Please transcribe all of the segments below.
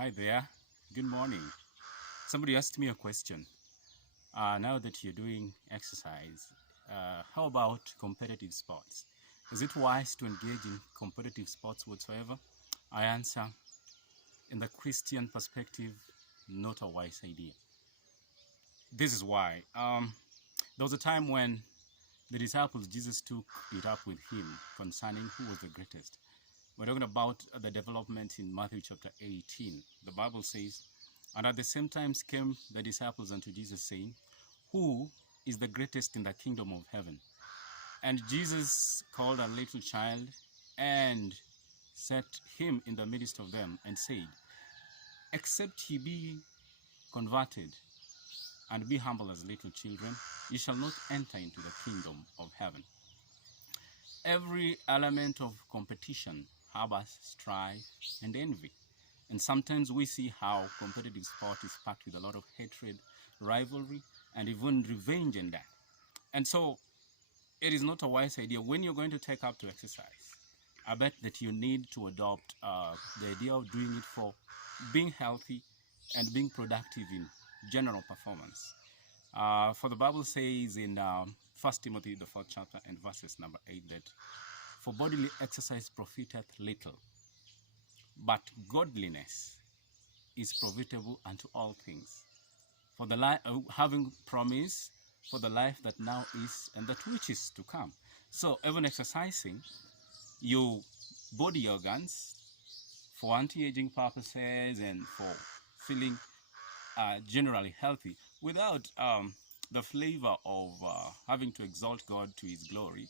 Hi there. Good morning. Somebody asked me a question. Now that you're doing exercise, how about competitive sports? Is it wise to engage in competitive sports whatsoever? I answer, in the Christian perspective, not a wise idea. This is why. There was a time when the disciples, Jesus took it up with him concerning who was the greatest. We're talking about the development in Matthew chapter 18. The Bible says, and at the same time came the disciples unto Jesus, saying, who is the greatest in the kingdom of heaven? And Jesus called a little child and set him in the midst of them and said, except ye be converted and be humble as little children, ye shall not enter into the kingdom of heaven. Every element of competition harbors strife and envy. And sometimes we see how competitive sport is packed with a lot of hatred, rivalry, and even revenge and that. And so it is not a wise idea when you're going to take up to exercise. I bet that you need to adopt the idea of doing it for being healthy and being productive in general performance. For the Bible says in 1 Timothy, the 4th chapter and verses number 8, that for bodily exercise profiteth little, but godliness is profitable unto all things. For the life, having promise for the life that now is and that which is to come. So even exercising your body organs for anti-aging purposes and for feeling generally healthy without the flavor of having to exalt God to his glory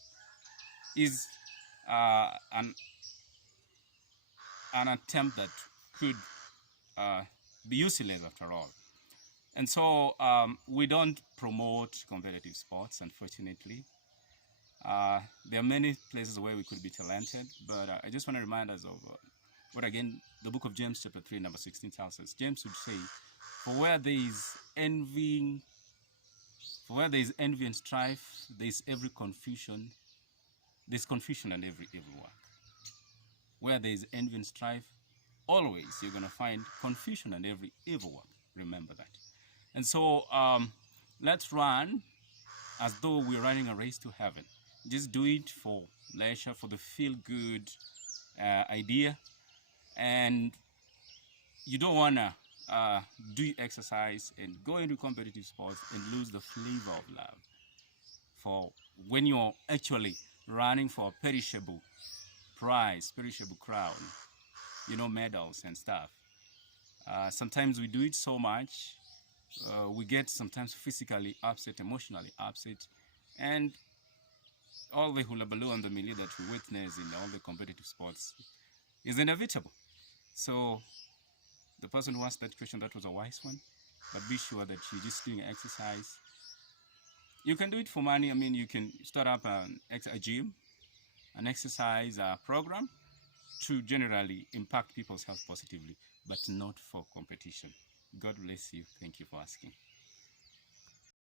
is an attempt that could be useless after all. And so we don't promote competitive sports, unfortunately. There are many places where we could be talented, but I just want to remind us of what again the book of James chapter 3 number 16 tells us. James would say, for where there is envy and strife, there is every confusion. There's confusion and every evil work. Where there is envy and strife, always you're going to find confusion and every evil work. Remember that. And so let's run as though we're running a race to heaven. Just do it for leisure, for the feel-good idea. And you don't want to do exercise and go into competitive sports and lose the flavor of love. For when you're actually running for a perishable prize, perishable crown, medals and stuff. Sometimes we do it so much, we get sometimes physically upset, emotionally upset, and all the hullabaloo and the milieu that we witness in all the competitive sports is inevitable. So the person who asked that question, that was a wise one, but be sure that you're just doing exercise. You can do it for money. I mean, you can start up a gym, an exercise program to generally impact people's health positively, but not for competition. God bless you. Thank you for asking.